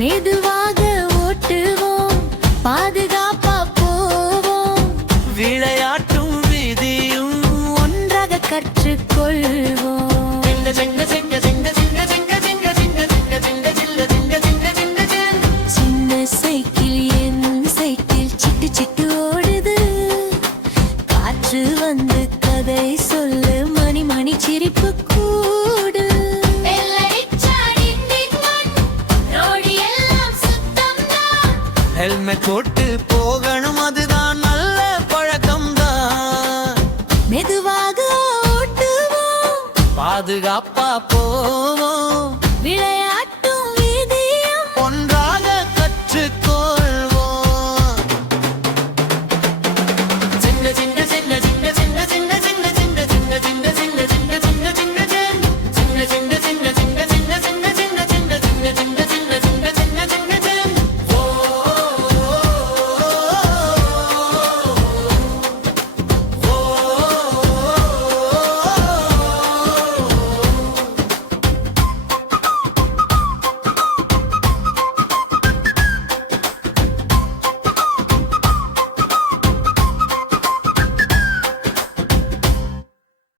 மெதுவாக ஓட்டுவோம், பாதுகாப்பா போவோம், விளையாட்டும் விதியும் ஒன்றாக கற்றுக்கொள்வோம். சின்ன சைக்கிள் என் சைக்கிள் சிட்டு சிட்டு ஓடுது, காற்று வந்து கதை சொல்லு, மணி மணி சிரிப்பு கூடு. ஹெல்மெட் போட்டு போகணும், அதுதான் நல்ல பழக்கம்தான். மெதுவாக ஓட்டுவோம், பாதுகாப்பா போவோம்.